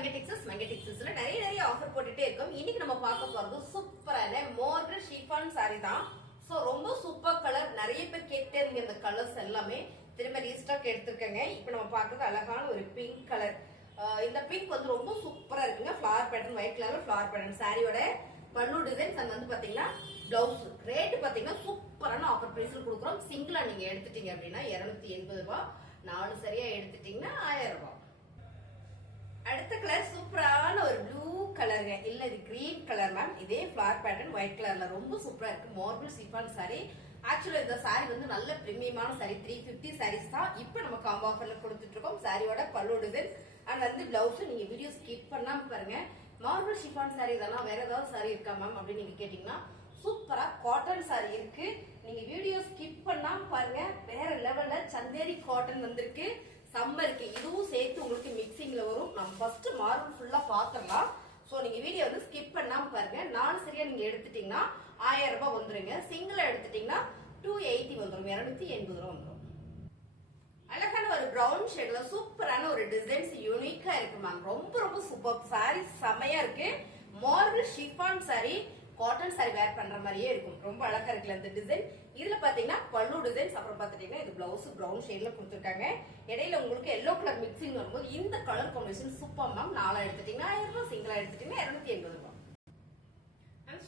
மங்கெட்டிக்ஸஸ்ல நிறைய ஆஃபர் போட்டுட்டே இருக்கோம். இன்னைக்கு நம்ம பார்க்க போறது சூப்பரான மார்பிள் ஷிஃபான் சாரி தான். சோ ரொம்ப சூப்பர் கலர். நிறைய பேர் கேட்டே இருங்க இந்த கலர்ஸ் எல்லாமே திரும்ப ரீஸ்டாக் எடுத்துருக்கேங்க. இப்போ நம்ம பார்க்கறது அழகான ஒரு பிங்க் கலர். இந்த பிங்க் வந்து ரொம்ப சூப்பரா இருக்குங்க. ஃபிளவர் பேட்டர்ன், ஒயிட் கலர்ல ஃபிளவர் பேட்டர்ன். சாரியோட பல்லு டிசைன்ஸ் அண்ட் வந்து பாத்தீங்கன்னா பிளவுஸ் ரேட் பாத்தீங்கன்னா சூப்பரான ஆஃபர் பிரைஸ்ல கொடுக்குறோம். சிங்கிளா நீங்க எடுத்துட்டீங்க அப்படின்னா 280 ரூபாய், 4 சரியா எடுத்துட்டீங்கன்னா 1000 ரூபாய். அடுத்த கலர் சூப்பரான ஒரு ப்ளூ கலருங்க, இல்ல இது கிரீன் கலர் மேம். இதே ஃபிளவர் பேட்டர்ன் ஒயிட் கலர்ல ரொம்ப சூப்பரா இருக்கு. Marble chiffon sorry. ஆக்சுவலா இந்த சாரி வந்து நல்ல பிரீமியமான சாரி. 350 சாரீஸ் தான் இப்போ நம்ம காம்போ ஆஃபர்ல கொடுத்துட்டு இருக்கோம். சாரியோட பல்லு டிசைன் அண்ட் வந்து பிளவுஸ். நீங்க வீடியோ ஸ்கிப் பண்ணாம பாருங்க. மார்பிள் ஷிஃபான் சாரி தானா, வேற ஏதாவது சாரி இருக்கா மேம் அப்படின்னு நீங்க கேட்டீங்கன்னா சூப்பரா காட்டன் சாரி இருக்கு. நீங்க வீடியோ ஸ்கிப் பண்ணாம பாருங்க. வேற லெவல்ல சந்தேரி காட்டன் வந்திருக்கு. சம்மருக்கு இதுவும் சேர்த்து உங்களுக்கு மிக்சிங்ல வரும். நம்ம ஃபர்ஸ்ட் மார்பிள் ஃபுல்லா பாத்திரலாம். சோ நீங்க வீடியோ வந்து ஸ்கிப் பண்ணாம பாருங்க. 4 சரியா நீங்க எடுத்துட்டீங்கன்னா 1000 ரூபாய் வந்துருங்க. சிங்கிளா எடுத்துட்டீங்கன்னா 280 வந்துரும், 280 ரூபாய் வந்துரும். அழகான ஒரு பிரவுன் ஷேட்ல சூப்பரான ஒரு டிசைன்ஸ் யூனிக்கா இருக்கு மேம். ரொம்ப ரொம்ப சூப்பர் சாரி, செமையா இருக்கு. Marble chiffon sari, cotton sari wear பண்ற மாதிரியே இருக்கும். ரொம்ப அழகா இருக்குல்ல இந்த டிசைன். இதுல பாத்தீங்கன்னா பல்லு டிசைன்ஸ், அப்புறம் பாத்துட்டீங்கன்னா இது பிளவுஸ் பிரவுன் ஷேட்ல கொடுத்துருக்காங்க. இடையில உங்களுக்கு எல்லோ கலர் மிக்சிங் வரும்போது இந்த கலர் காம்பினேஷன் சூப்பர் மேம். 4 எடுத்துட்டீங்கன்னா 1000 ரூபாய், சிங்கிளா எடுத்துட்டீங்கன்னா 280 ரூபாய்.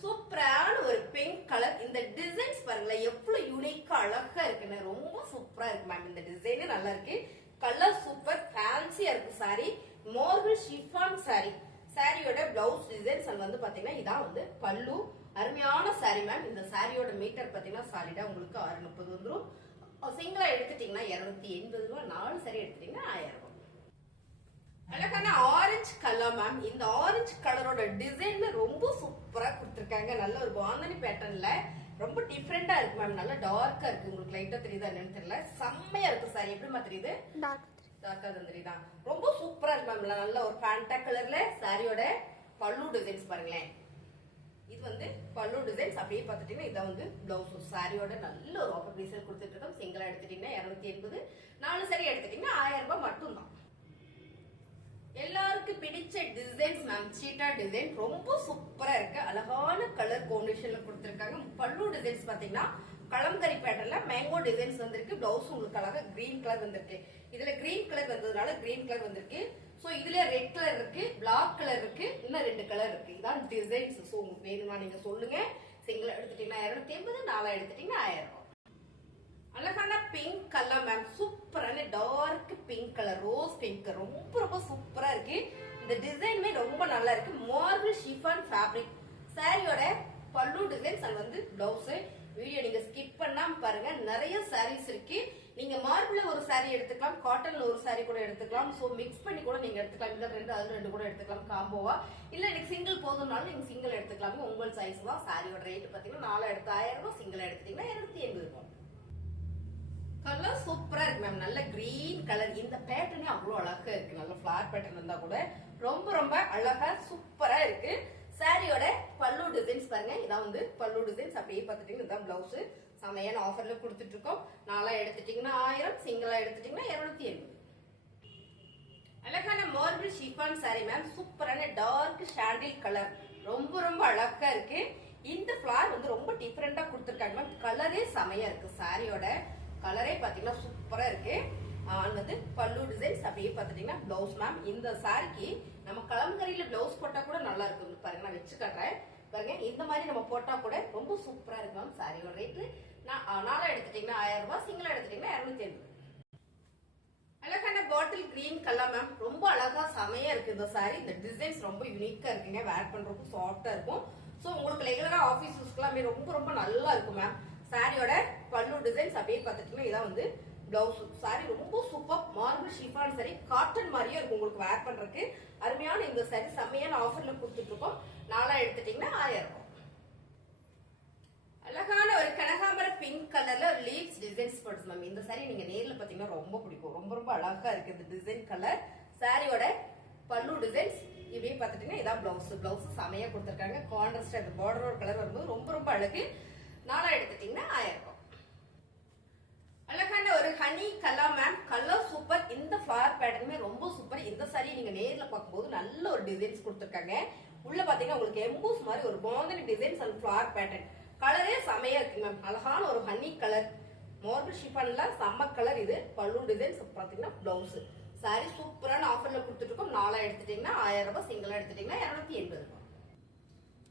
சூப்பரான ஒரு பிங்க் கலர். இந்த டிசைன்ஸ் பாருங்களேன் எவ்வளவு யூனிக்கா அழகா இருக்குன்னு. ரொம்ப சூப்பரா இருக்கு மேம். இந்த டிசைனே நல்லா இருக்கு. கலர் சூப்பர் ஃபேன்சியா இருக்கு சாரி. Marble chiffon sorry. சாரியோட பிளவுஸ் டிசைன்ஸ் வந்து பாத்தீங்கன்னா இதான் வந்து பல்லு. அருமையான சாரி மேம். இந்த சாரியோட மீட்டர் பாத்தீங்கன்னா சாலிடா உங்களுக்கு 630 வந்துரும். சிங்கிளா எடுத்துட்டீங்கன்னா 280 ரூபாய், 4 சாரி எடுத்துட்டீங்கன்னா 1000 ரூபாய். அழகான ஆரஞ்சு கலர் மேம். இந்த ஆரஞ்சு கலரோட டிசைன்ல ரொம்ப சூப்பரா கொடுத்துருக்காங்க. நல்ல ஒரு பாந்தனி பேட்டர்ன்ல ரொம்ப டிஃப்ரெண்டா இருக்கு மேம். நல்லா டார்க்கா இருக்கு. உங்களுக்கு லைட்டா தெரியுதா என்னன்னு தெரியல. செம்மையா இருக்கு சாரி. எப்படிமா தெரியுது? டார்க்கா தெரியுதா? ரொம்ப சூப்பரா இருக்கு மேம். நல்ல ஒரு ஃபேண்டா கலர்ல சாரியோட பல்லு டிசைன்ஸ் பாருங்களேன். இது வந்து பல்லு டிசைன்ஸ். அப்படியே பார்த்துட்டீங்கன்னா இதான் வந்து பிளவுஸ். சாரியோட நல்ல ஒரு ஆஃபர் பிரைஸ்ல கொடுத்துட்டு இருக்கோம். சிங்கிளா எடுத்துட்டீங்கன்னா 280, 4 சாரி எடுத்துட்டீங்கன்னா 1000 ரூபாய் மட்டும் தான். எல்லாருக்கும் பிடிச்ச டிசைன்ஸ் மேம். சீட்டா டிசைன் ரொம்ப சூப்பரா இருக்கு. அழகான கலர் காம்பினேஷன்ல கொடுத்திருக்காங்க. பல்லு டிசைன்ஸ் பாத்தீங்கன்னா கலம்கரி பேட்டர்ன்ல மேங்கோ டிசைன்ஸ் வந்திருக்கு. பிளவுஸ் உங்களுக்கு அழகா கிரீன் கலர் வந்திருக்கு. இதுல கிரீன் கலர் வந்ததுனால கிரீன் கலர் வந்திருக்கு. சோ இதுல ரெட் கலர் இருக்கு, பிளாக் கலர் இருக்கு, இன்னும் 2 கலர் இருக்கு. இதான் டிசைன்ஸ். சோ உங்களுக்கு வேணுமா நீங்க சொல்லுங்க. சிங்கிள் எடுத்துட்டீங்கன்னா 280, 4 எடுத்துட்டீங்கன்னா 1000 ரூபாய். அழகான பிங்க் கலர் மேம். சூப்பரான dark pink colour, rose pink. ரொம்ப ரொம்ப சூப்பரா இருக்கு. இந்த டிசைனுமே ரொம்ப நல்லா இருக்கு. Marble chiffon fabric. சாரியோட பல்லு டிசைன்ஸ் அண்ட் வந்து பிளவுஸ். வீடியோ நீங்க ஸ்கிப் பண்ணாம பாருங்க. நிறைய சாரீஸ் இருக்கு. நீங்க மார்பிள்ல ஒரு சாரி எடுத்துக்கலாம், காட்டன்ல ஒரு சாரி கூட எடுத்துக்கலாம். சோ மிக்ஸ் பண்ணி கூட நீங்க எடுத்துக்கலாம். இல்ல 2 அது 2 கூட எடுத்துக்கலாம் காம்போவா. இல்ல எனக்கு சிங்கிள் போதும்னாலும் நீங்க சிங்கிள் எடுத்துக்கலாம். உங்கள் சைஸ் தான். சாரியோட ரேட் பாத்தீங்கன்னா 4 எடுத்து 1000 ரூபாய், சிங்கிள் எடுத்துட்டீங்கன்னா 280 ரூபாய். கலர் சூப்பரா இருக்கு மேம். நல்ல கிரீன் கலர். இந்த பேட்டர்னே அவ்வளவு அழகா இருக்கு. நல்ல ஃபிளவர் பேட்டர்ன் இருந்தா கூட ரொம்ப ரொம்ப அழகா சூப்பரா இருக்கு. சாரியோட பல்லு டிசைன்ஸ் பாருங்க. இதான் வந்து பல்லு டிசைன்ஸ். அப்படியே பார்த்துட்டீங்கன்னா இதான் பிளவுஸ். செமையான ஆஃபர்ல கொடுத்துட்டு இருக்கோம். 4 எடுத்துட்டீங்கன்னா 1000, சிங்கிளா எடுத்துட்டீங்கன்னா 280. அழகான மார்பிள் ஷிஃபான் சாரி மேம். சூப்பரான டார்க் சாண்டில் கலர். ரொம்ப ரொம்ப அழகா இருக்கு. இந்த ஃபிளவர் வந்து ரொம்ப டிஃபரெண்டா கொடுத்துருக்காங்க மேம். கலரே செமையா இருக்கு. சாரியோட கலரே பாத்தீங்கன்னா சூப்பரா இருக்கு. வந்து பல்லு டிசைன்ஸ். அப்படியே பாத்துட்டீங்கன்னா பிளவுஸ் மேம். இந்த சாரிக்கு நம்ம கலம்கரியில பிளவுஸ் போட்டா கூட நல்லா இருக்கும். பாருங்க நான் வச்சு காட்டுறேன் பாருங்க. இந்த மாதிரி நம்ம போட்டா கூட ரொம்ப சூப்பரா இருக்கு மேம். சாரியோட ரேட்டு 4 எடுத்துட்டீங்கன்னா 1000 ரூபாய், சிங்கிளா எடுத்துட்டீங்கன்னா 280. அழகான பாட்டில் கிரீன் கலர் மேம். ரொம்ப அழகா செமையா இருக்கு இந்த சாரி. இந்த டிசைன்ஸ் ரொம்ப யூனிக்கா இருக்குங்க. வேர் பண்றதுக்கு சாஃப்டா இருக்கும். சோ உங்களுக்கு ரெகுலரா ஆபீஸ் யூஸ்க்குலாம் ரொம்ப ரொம்ப நல்லா இருக்கும் மேம். சாரியோட பல்லு டிசைன்ஸ். அப்படியே பார்த்துட்டீங்கன்னா இதான் வந்து பிளவுஸ். சாரி ரொம்ப super. Marble chiffon sari. Cotton மாதிரியே இருக்கும் உங்களுக்கு வேர் பண்றதுக்கு. அருமையான இந்த சாரி செம்மையான ஆஃபர்ல கொடுத்துட்டு இருக்கோம். 4 எடுத்துட்டீங்கன்னா 1000 ரூபாய். அழகான ஒரு கனகாம்பர பிங்க் கலர்ல ஒரு லீவ்ஸ் டிசைன்ஸ் போடுது மேம். இந்த சாரி நீங்க நேர்ல பாத்தீங்கன்னா ரொம்ப பிடிக்கும். ரொம்ப ரொம்ப அழகா இருக்கு இந்த டிசைன் கலர். சாரியோட பல்லு டிசைன்ஸ். இப்படியே பார்த்துட்டீங்கன்னா இதான் பிளவுஸ். பிளவுஸ் செமையா கொடுத்துருக்காங்க. கான்ட்ராஸ்டா இந்த பார்டர் கலர் வரும்போது ரொம்ப ரொம்ப அழகு. 4 எடுத்துட்டீங்கன்னா 1000 ரூபாய். அழகான ஒரு honey colour ma'am. Colour super. இந்த ஃபிளவர் பேட்டர்னுமே ரொம்ப சூப்பர். இந்த saree நீங்க நேர்ல பார்க்கும்போது நல்ல ஒரு டிசைன்ஸ் கொடுத்துருக்காங்க. உள்ள பாத்தீங்கன்னா உங்களுக்கு எம்போஸ் மாதிரி ஒரு bandhani designs and flower pattern. கலரே செமையா இருக்கு மேம். அழகான ஒரு ஹனி கலர் மார்பிள் ஷிஃபான்ல செம்ம கலர். இது பல்லு டிசைன்ஸ் பாத்தீங்கன்னா பிளவுஸ். சாரி சூப்பரான ஆஃபர்ல கொடுத்துட்டு இருக்கோம். 4 எடுத்துட்டீங்கன்னா 1000 ரூபாய், சிங்கிளா எடுத்துட்டீங்கன்னா 280 ரூபாய்.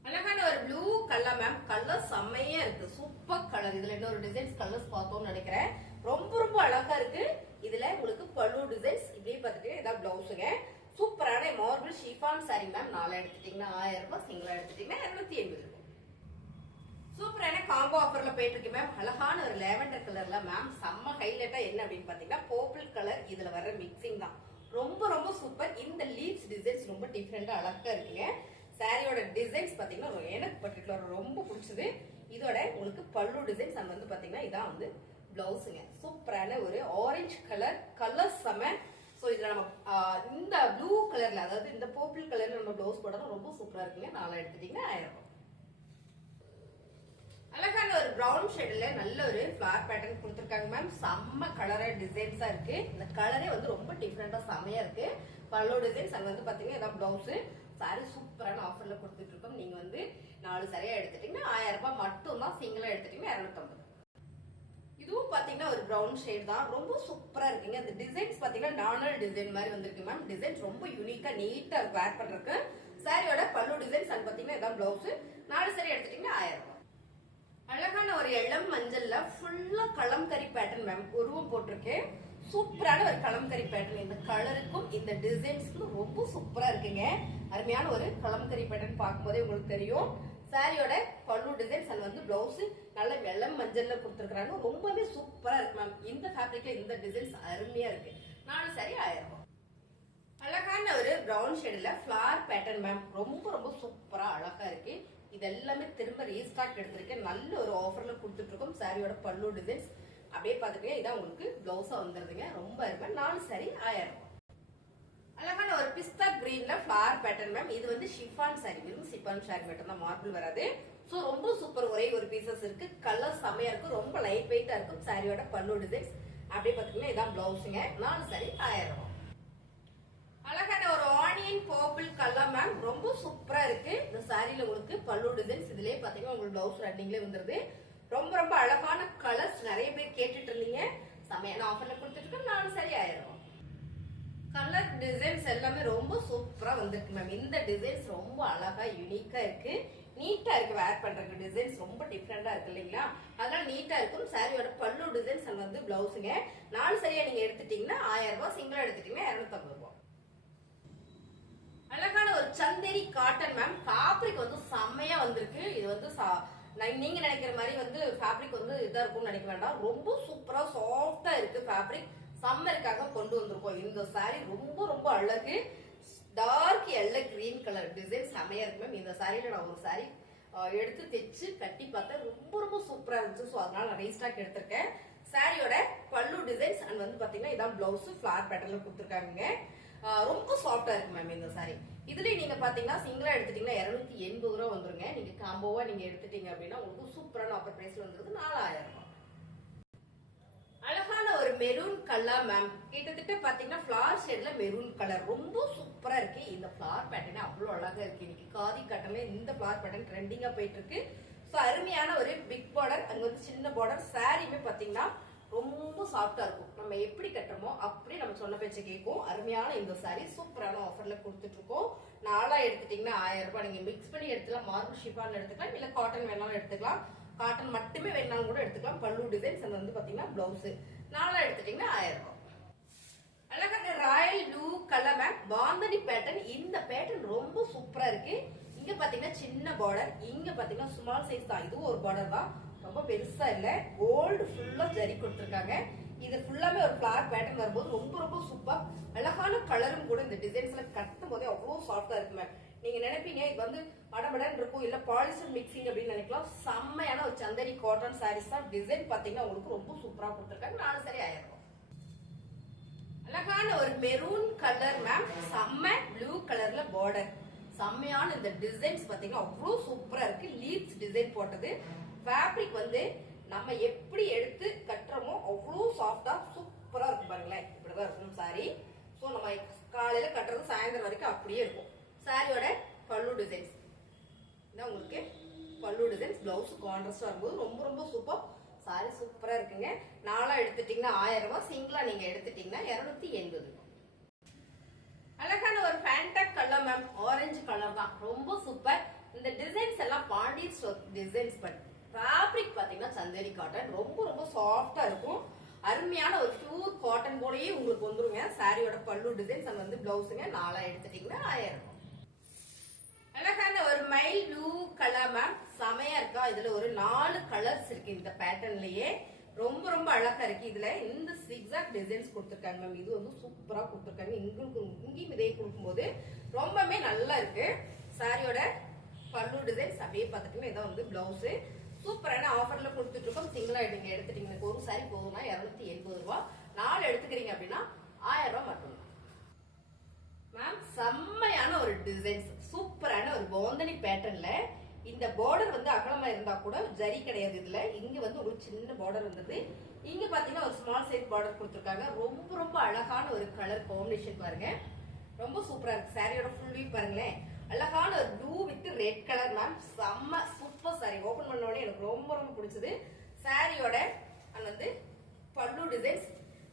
அழகான ஒரு ப்ளூ கலர் மேம். கலர் செம்மையா இருக்கு, சூப்பர் கலர். இதுல இன்னொரு டிசைன்ஸ் கலர்ஸ் பார்த்தோம்னு நினைக்கிறேன். ரொம்ப ரொம்ப அழகா இருக்கு. இதுல உங்களுக்கு பல்லு டிசைன்ஸ் இப்படியே பார்த்துட்டு இதான் பிளவுஸுங்க. சூப்பரான மார்பிள் ஷிஃபான் சாரி மேம். 4 எடுத்துட்டீங்கன்னா 1000 ரூபாய், சிங்கிளா எடுத்துட்டீங்கன்னா 280 ரூபாய். சூப்பரான காம்போ ஆஃபர்ல போயிட்டு இருக்கு மேம். அழகான ஒரு லேவெண்டர் கலர்ல மேம். செம்ம ஹைலைட்டா என்ன அப்படின்னு பாத்தீங்கன்னா பர்பிள் கலர். இதுல வர மிக்சிங் தான் ரொம்ப ரொம்ப சூப்பர். இந்த லீவ்ஸ் டிசைன்ஸ் ரொம்ப டிஃப்ரெண்டா அழகா இருக்குங்க. சாரியோட டிசைன்ஸ் பாத்தீங்கன்னா எனக்கு பர்டிகுலர் ரொம்ப பிடிச்சது. இதோட உங்களுக்கு பல்லு டிசைன்ஸ் அண்ட் வந்து பாத்தீங்கன்னா இதான் வந்து பிளவுஸுங்க. சூப்பரான ஒரு ஆரஞ்சு கலர் செம. சோ இதுல நம்ம இந்த ப்ளூ கலர்ல, அதாவது இந்த பர்பிள் கலர்ல நம்ம பிளவுஸ் போடணும். ரொம்ப சூப்பரா இருக்குங்க. 4 எடுத்துட்டீங்கன்னா 1000 ரூபாய். அழகான ஒரு பிரவுன் ஷேட்ல நல்ல ஒரு ஃபிளவர் பேட்டர்ன் கொடுத்துருக்காங்க மேம். செம்ம கலரா டிசைன்ஸா இருக்கு. இந்த கலரே வந்து ரொம்ப டிஃப்ரெண்டா செமையா இருக்கு. பல்லு டிசைன்ஸ் அங்க வந்து பாத்தீங்கன்னா இதான் பிளவுஸ். சாரி சூப்பரான ஆஃபர்ல கொடுத்துட்டு இருக்கோம். நீங்க வந்து 4 சரியா எடுத்துட்டீங்கன்னா 1000 ரூபாய் மட்டும் தான். சிங்கிளா எடுத்துட்டீங்கன்னா 250. இதுவும் பாத்தீங்கன்னா ஒரு பிரவுன் ஷேட் தான். ரொம்ப சூப்பரா இருக்குங்க. அந்த டிசைன்ஸ் பாத்தீங்கன்னா நார்மல் டிசைன் மாதிரி வந்திருக்கு மேம். டிசைன்ஸ் ரொம்ப யூனிக்கா நீட்டா வேர் பண்றதுக்கு. சாரியோட பல்லு டிசைன்ஸ் அண்ட் பாத்தீங்கன்னா இதான் பிளவுஸ். 4 சரி எடுத்துட்டீங்கன்னா 1000 ரூபாய். அழகான ஒரு இளம் மஞ்சள்ல ஃபுல்லா கலம்கரி பேட்டர்ன் மேம். உருவம் போட்டிருக்கேன். சூப்பரான ஒரு கலம்கரி பேட்டர்ன். இந்த கலருக்கும் இந்த டிசைன்ஸ்க்கும் ரொம்ப சூப்பரா இருக்குங்க. அருமையான ஒரு கலம்கரி பேட்டர்ன் பார்க்கும்போதே உங்களுக்கு தெரியும். சாரியோட பல்லு டிசைன்ஸ் அண்ட் வந்து பிளவுஸ் நல்ல வெள்ளம் மஞ்சள்ல கொடுத்துருக்காங்க. ரொம்பவே சூப்பரா இருக்கு மேம். இந்த ஃபேப்ரிக்ல இந்த டிசைன்ஸ் அருமையா இருக்கு. 4 சாரி 1000 ரூபாய். அழகான ஒரு பிரவுன் ஷேட்ல ஃபிளவர் பேட்டர்ன் மேம். ரொம்ப ரொம்ப சூப்பரா அழகா இருக்கு. இது எல்லாமே திரும்ப ரீஸ்டாக் எடுத்திருக்கேன். நல்ல ஒரு ஆஃபர்ல கொடுத்துட்டு இருக்கோம். சாரியோட பல்லு டிசைன்ஸ் அப்படியே பாத்துட்டீங்க. இதான் உங்களுக்கு பிளவுஸா வந்துருதுங்க. ரொம்ப அருமை. 4 சாரி 1000 ரூபாய். அழகான ஒரு பிஸ்தா கிரீன்ல ஃபிளவர் பேட்டர்ன் மேம். இது வந்து ஷிஃபான் சாரி. வெறும் ஷிஃபான் சாரி மட்டும் தான், மார்பிள் வராது. சோ ரொம்ப சூப்பர். ஒரே ஒரு பீசஸ் இருக்கு. கலர் செமையா இருக்கு. ரொம்ப லைட் வெயிட்டா இருக்கும். சாரியோட பல்லு டிசைன்ஸ் அப்படியே பாத்தீங்கன்னா இதான் பிளவுஸுங்க. 4 சாரி 1000 ரூபாய். அழகான ஒரு ஆனியன் பர்பிள் கலர் மேம். ரொம்ப சூப்பரா இருக்கு. இந்த சாரில உங்களுக்கு பல்லு டிசைன்ஸ் இதுலயே பாத்தீங்கன்னா உங்களுக்கு பிளவுஸ் ரன்னிங்ல வந்துருது. ரொம்ப ரொம்ப அழகான கலர்ஸ். நிறைய பேர் கேட்டுட்டு இருந்தீங்க. செமையான ஆஃபர்ல கொடுத்துட்டு 4 சாரி 1000 ரூபாய். கலர் டிசைன்ஸ் எல்லாமே ரொம்ப சூப்பரா வந்திருக்கு மேம். இந்த டிசைன்ஸ் ரொம்ப அழகா யூனிக்கா இருக்கு. நீட்டா இருக்கு. வேர் பண்றதுக்கு டிசைன்ஸ் ரொம்ப டிஃப்ரெண்டா இருக்கு இல்லைங்களா? அதனால நீட்டா இருக்கும். சாரியோட பல்லு டிசைன்ஸ் வந்து பிளவுஸுங்க. 4 சரியா நீங்க எடுத்துட்டீங்கன்னா 1000 ரூபாய். சிங்கிளா எடுத்துட்டீங்கன்னா 250 ரூபாய். அழகான ஒரு சந்தேரி காட்டன் மேம். ஃபேப்ரிக் வந்து செம்மையா வந்திருக்கு. இது வந்து நீங்க நினைக்கிற மாதிரி வந்து ஃபேப்ரிக் வந்து இதா இருக்கும்னு நினைக்க வேண்டாம். ரொம்ப சூப்பரா சாஃப்டா இருக்கு ஃபேப்ரிக். சம்மருக்காக கொண்டு வந்திருக்கோம். இந்த சாரி ரொம்ப ரொம்ப அழகு. Dark yellow green colour design செமையா இருக்கு மேம். இந்த சாரியில நான் ஒரு சாரி எடுத்து தைச்சு கட்டி பார்த்தேன். ரொம்ப ரொம்ப சூப்பரா இருந்துச்சு. ஸோ அதனால நான் ரீஸ்டாக் எடுத்திருக்கேன். சாரியோட பல்லு டிசைன்ஸ் அண்ட் வந்து பாத்தீங்கன்னா இதான் பிளவுஸ் ஃபிளவர் பேட்டர்ல கொடுத்துருக்காங்க. ரொம்ப சாஃப்டா இருக்கு மேம் இந்த சாரி. இதுல நீங்க பாத்தீங்கன்னா சிங்கிளா எடுத்துட்டீங்கன்னா 280 ரூபாய் வந்துருங்க. நீங்க காம்போவா நீங்க எடுத்துட்டீங்க அப்படின்னா உங்களுக்கு சூப்பரான ஆஃபர் பிரைஸ்ல வந்துருது 4000 ரூபாய். அழகான ஒரு மெரூன் கலர் மேம். கிட்டத்தட்ட பாத்தீங்கன்னா ஃபிளவர் ஷேட்ல மெரூன் கலர் ரொம்ப சூப்பரா இருக்கு. இந்த ஃபிளவர் பேட்டர்ன் அவ்வளவு அழகா இருக்கு. இன்னைக்கு காதி காட்டன்ல இந்த ஃபிளவர் பேட்டர்ன் ட்ரெண்டிங்கா போயிட்டு இருக்கு. சோ அருமையான ஒரு பிக் பார்டர், அங்க வந்து சின்ன பார்டர். சாரியுமே பாத்தீங்கன்னா ரொம்ப சாஃப்டா இருக்கும். நம்ம எப்படி கட்டுறோமோ அப்படி நம்ம சொன்ன பேச்ச கேட்கும். அருமையான இந்த சாரி சூப்பரான ஆஃபர்ல கொடுத்துட்டு இருக்கோம். 4 எடுத்துட்டீங்கன்னா 1000 ரூபாய். நீங்க மிக்ஸ் பண்ணி எடுத்துக்கலாம். மார்பிள் ஷிஃபான் எடுத்துக்கலாம், இல்ல காட்டன் வேணாலும் எடுத்துக்கலாம். காட்டன் மட்டுமே வேணாலும் கூட எடுத்துக்கலாம். பல்லு டிசைன்ஸ் வந்து பாத்தீங்கன்னா பிளவுஸ் 4 எடுத்துட்டீங்கன்னா 1000 ரூபாய். அழகான Royal blue colour ma'am. Bandhani pattern. இந்த பேட்டர்ன் ரொம்ப சூப்பரா இருக்கு. இங்க பாத்தீங்கன்னா சின்ன பார்டர், இங்க பாத்தீங்கன்னா ஸ்மால் சைஸ் தான். இதுவும் ஒரு பார்டர் தான், ரொம்ப பெருசா இல்ல. கோல்டு ஃபுல்லா ஜரி கொடுத்துருக்காங்க. இது ஃபுல்லாமே ஒரு ஃபிளவர் பேட்டர்ன் வரும்போது ரொம்ப ரொம்ப சூப்பர். அழகான கலரும் கூட. இந்த டிசைன்ஸ்ல கட்டும் போதே அவ்வளவு சாஃப்டா இருக்கு மேம். நீங்க நினைப்பீங்க இது வந்து மடமடன் இருக்கும், இல்ல பாலிஸ்டர் மிக்சிங் அப்படின்னு நினைக்கலாம். செம்மையான ஒரு சந்தரி காட்டன் சாரீஸ் தான். டிசைன் பாத்தீங்கன்னா உங்களுக்கு ரொம்ப சூப்பரா கொடுத்துருக்காங்க. 4 சாரி 1000 ரூபாய். அழகான ஒரு மெரூன் கலர் மேம். செம்ம ப்ளூ கலர்ல பார்டர். செம்மையான இந்த டிசைன்ஸ் பாத்தீங்கன்னா அவ்வளவு சூப்பரா இருக்கு. லீவ்ஸ் டிசைன் போட்டது. ஃபேப்ரிக் வந்து நம்ம எப்படி எடுத்து கட்டுறோமோ அவ்வளவு சாஃப்டா சூப்பரா இருக்கு பாருங்களேன். இப்படிதான் இருக்கும் சாரி. சோ நம்ம காலையில கட்டுறது சாயந்தரம் வரைக்கும் அப்படியே இருக்கும். சாரியோட பல்லு டிசைன்ஸ் இதான் உங்களுக்கு பல்லு டிசைன்ஸ். பிளவுஸ் கான்ட்ராஸ்டா இருக்கும்போது ரொம்ப ரொம்ப சூப்பர். சாரி சூப்பரா இருக்குங்க. நாலா எடுத்துட்டீங்கன்னா 1000 ரூபாய், சிங்கிளா நீங்க எடுத்துட்டீங்கன்னா 280. அழகான ஒரு ஃபேண்டக் கலர் மேம், ஆரஞ்சு கலர் தான், ரொம்ப சூப்பர். இந்த டிசைன்ஸ் எல்லாம் பாண்டி ஸ்டோர் டிசைன்ஸ். பட் ஃபேப்ரிக் பாத்தீங்கன்னா சந்தேரி காட்டன், ரொம்ப ரொம்ப சாஃப்டா இருக்கும். அருமையான ஒரு பியூர் காட்டன் போலயே உங்களுக்கு வந்துருங்க. சாரியோட பல்லு டிசைன்ஸ் அண்ட் வந்து பிளவுஸுங்க. நாலா எடுத்துட்டீங்கன்னா 1000 ரூபாய். அழகான ஒரு மைல் ப்ளூ கலர் மேம், செமையா இருக்கா. இதுல ஒரு 4 கலர்ஸ் இருக்கு இந்த பேட்டர்ன்லயே. ரொம்ப ரொம்ப அழகா இருக்கு. இதுல இந்த சிக்ஸாக் டிசைன்ஸ் கொடுத்திருக்காங்க மேம். இது வந்து சூப்பரா கொடுத்திருக்காங்க. இங்கேயும் இதே கொடுக்கும்போது ரொம்பவே நல்லா இருக்கு. சாரியோட பல்லு டிசைன்ஸ் அப்படியே பார்த்துட்டீங்கன்னா இதான் வந்து பிளவுஸ். சூப்பரான ஆஃபர்ல கொடுத்துட்டு இருக்கோம். சிங்கிளா நீங்க எடுத்துட்டீங்கன்னா ஒரு சாரி போகுதுன்னா 280 ரூபாய். 4 எடுத்துக்கிறீங்க அப்படின்னா 1000 ரூபாய் மட்டும் மேம். செம்மையான ஒரு டிசைன்ஸ், சூப்பரான ஒரு பாந்தனி பேட்டர்ன்ல. இந்த பார்டர் வந்து அகலமா இருந்தா கூட ஜரி கிடையாது. இதுல இங்க வந்து ஒரு சின்ன பார்டர் வந்தது. இங்க பாத்தீங்கன்னா ஒரு ஸ்மால் சைஸ் பார்டர் கொடுத்துருக்காங்க. ரொம்ப ரொம்ப அழகான ஒரு கலர் காம்பினேஷன் பாருங்க, ரொம்ப சூப்பரா இருக்கு. சாரியோட ஃபுல் வியூ பாருங்களேன். அழகான ஒரு blue with red colour ma'am, செம்ம சூப்பர் சாரி. ஓபன் பண்ண உடனே எனக்கு ரொம்ப ரொம்ப பிடிச்சது. சாரியோட வந்து பல்லு டிசைன்ஸ்,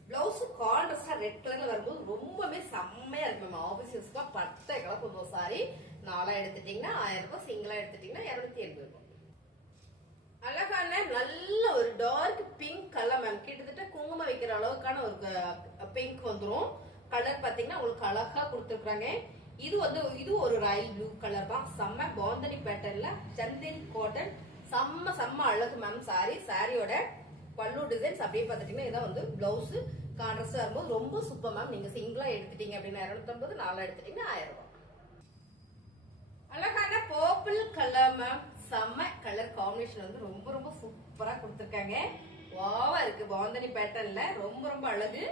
பிளவுஸ் கான்ட்ராஸ்டா ரெட் கலர்ல வரும்போது ரொம்பவே செம்மையா இருக்கு மேம். ஆபீசர்ஸ்க்கு பட்டை கலர் கொஞ்சம் சாரி. 4 எடுத்துட்டீங்கன்னா 1000 ரூபாய், சிங்கிளா எடுத்துட்டீங்கன்னா 280 ரூபாய். அழகான நல்ல ஒரு டார்க் பிங்க் கலர் மேம், கிட்டத்தட்ட குங்குமம் வைக்கிற அளவுக்கான ஒரு பிங்க் வந்துரும். கலர் பாத்தீங்கன்னா உங்களுக்கு அழகா கொடுத்துருக்காங்க. இது வந்து இது ஒரு ராயல் ப்ளூ கலர் தான். செம்ம பாந்தனி பேட்டர்ன்ல சந்தேரி காட்டன், செம்ம செம்ம அழகு மேம் சாரி. சாரியோட பல்லு டிசைன்ஸ் அப்படியே பார்த்துட்டீங்கன்னா இதான் வந்து பிளவுஸ் கான்ட்ராஸ்டா இருக்கும்போது ரொம்ப சூப்பர் மேம். நீங்க சிங்கிளா எடுத்துட்டீங்க அப்படின்னா 250, 4 எடுத்துட்டீங்கன்னா 1000 ரூபாய். அழகான பர்பிள் கலர் மேம், செம்ம கலர் காம்பினேஷன் வந்து ரொம்ப ரொம்ப சூப்பரா கொடுத்துருக்காங்க. வாவா இருக்கு பாந்தனி பேட்டர்ன்ல, ரொம்ப ரொம்ப அழகு.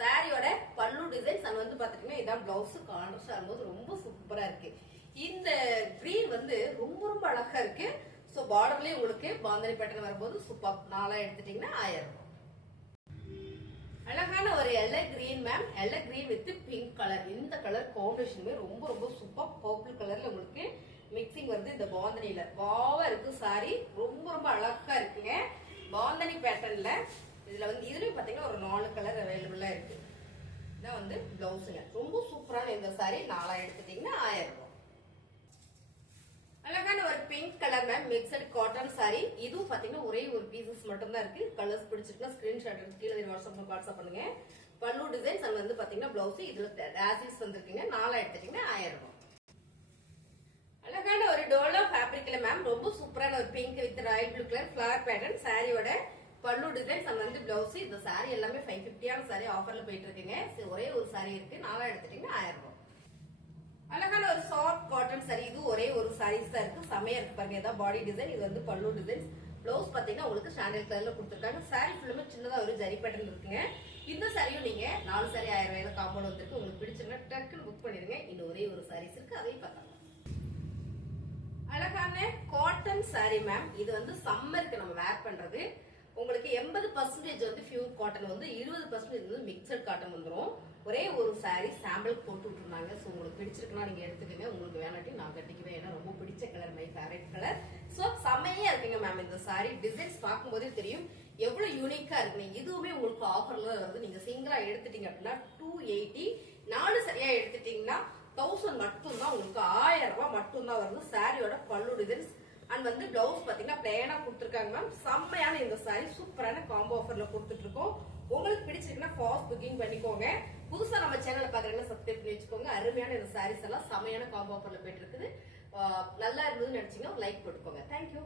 சாரியோட பல்லு டிசைன்ஸ் அண்ட் வந்து பாத்துட்டீங்கன்னா இதான் பிளவுஸ் கான்ட்ராஸ்டா இருக்கும்போது ரொம்ப சூப்பரா இருக்கு. இந்த கிரீன் வந்து ரொம்ப ரொம்ப அழகா இருக்கு. சோ பார்டர்லயே உங்களுக்கு பாந்தனி பேட்டர்ன் வரும்போது சூப்பர். 4 எடுத்துட்டீங்கன்னா 1000 ரூபாய். அழகான ஒரு yellow green ma'am, yellow green with pink colour. இந்த கலர் காம்பினேஷனுமே ரொம்ப ரொம்ப சூப்பர். பர்பிள் கலர்ல உங்களுக்கு மிக்சிங் வருது இந்த பாந்தனில. வாவா இருக்கு சாரி, ரொம்ப ரொம்ப அழகா இருக்குங்க பாந்தனி பேட்டர்ன்ல. இதுல வந்து இதுலயும் பாத்தீங்கன்னா ஒரு 4 கலர் அவைலபிளா இருக்கு. இதான் வந்து பிளவுஸுங்க. ரொம்ப சூப்பரான இந்த சாரி. 4 எடுத்துட்டீங்கன்னா 1000 ரூபாய். அழகான ஒரு pink colour ma'am, mixed cotton sorry. இதுவும் பாத்தீங்கன்னா ஒரே ஒரு பீசஸ் மட்டும் தான் இருக்கு. கலர்ஸ் பிடிச்சிருக்குன்னா ஸ்கிரீன்ஷாட் எடுத்து கீழே வாட்ஸ்அப் பண்ணுங்க. பல்லு டிசைன்ஸ் அங்க வந்து பாத்தீங்கன்னா பிளவுஸ் இதுல டேசில்ஸ் வந்திருக்குங்க. 4 எடுத்துட்டீங்கன்னா 1000 ரூபாய். அழகான ஒரு டோலோ ஃபேப்ரிக்ல மேம், ரொம்ப சூப்பரான ஒரு pink with Royal blue colour flower pattern. சாரியோட பல்லு டிசைன்ஸ் அங்க வந்து பிளவுஸ். இந்த சாரி எல்லாமே 550 சாரி ஆஃபர்ல போயிட்டு இருக்குங்க. ஒரே ஒரு சாரி இருக்கு. 4 எடுத்துட்டீங்கன்னா 1000 ரூபாய். அழகான ஒரு சாஃப்ட் காட்டன் சாரி. இது ஒரே ஒரு சாரீஸ் தான் இருக்கு. செமையா இருக்கு பாருங்க. இதான் பாடி டிசைன். இது வந்து பல்லு டிசைன்ஸ். பிளவுஸ் பாத்தீங்கன்னா உங்களுக்கு சாண்டல் கலர்ல கொடுத்துருக்காங்க. சாரி ஃபுல்லுமே சின்னதா ஒரு ஜரி பேட்டர்ன் இருக்குங்க. இந்த சாரியும் நீங்க 4 சாரி 1000 ரூபாயில காம்போல வந்திருக்கு. உங்களுக்கு பிடிச்சிருந்தா டக்குன்னு புக் பண்ணிருங்க. இன்னும் ஒரே ஒரு சாரீஸ் இருக்கு, அதையும் பார்க்கலாம். அழகான காட்டன் சாரி மேம். இது வந்து சம்மருக்கு நம்ம வேர் பண்றது. உங்களுக்கு 80% வந்து பியூர் காட்டன் வந்து 20% வந்து மிக்சட் காட்டன் வந்துடும். ஒரே ஒரு சாரி சாம்பிள் போட்டு விட்டுருந்தாங்க. ஸோ உங்களுக்கு பிடிச்சிருக்குன்னா நீங்க எடுத்துக்கங்க. உங்களுக்கு வேணாட்டி நான் கட்டிக்குவேன். ஏன்னா ரொம்ப பிடிச்ச colour, my favourite colour. So செம்மையா இருக்குங்க மேம் இந்த சாரி. டிசைன்ஸ் பார்க்கும்போதே தெரியும் எவ்வளவு யூனிக்கா இருக்கு. இதுவுமே உங்களுக்கு ஆஃபர்ல வருது. நீங்க சிங்கிளா எடுத்துட்டீங்க அப்படின்னா 280, 4 சரியா எடுத்துட்டீங்கன்னா 1000 மட்டும் தான். உங்களுக்கு 1000 ரூபாய் மட்டும் தான் வருது. சாரியோட பல்லு டிசைன்ஸ் அண்ட் வந்து பிளவுஸ் பாத்தீங்கன்னா பிளேனா கொடுத்துருக்காங்க மேம். செம்மையான இந்த சாரி சூப்பரான காம்போ ஆஃபர்ல கொடுத்துட்டு இருக்கோம். உங்களுக்கு பிடிச்சிருக்குன்னா ஃபாஸ்ட் புக்கிங் பண்ணிக்கோங்க. புதுசா நம்ம சேனலை பாக்குறீங்கன்னா சப்ஸ்கிரைப் பண்ணி வச்சுக்கோங்க. அருமையான இந்த சாரீஸ் எல்லாம் செம்மையான காம்போ ஆஃபர்ல போயிட்டு இருக்குது. நல்லா இருந்ததுன்னு நினைச்சீங்கன்னா லைக் போட்டுக்கோங்க. தேங்க்யூ.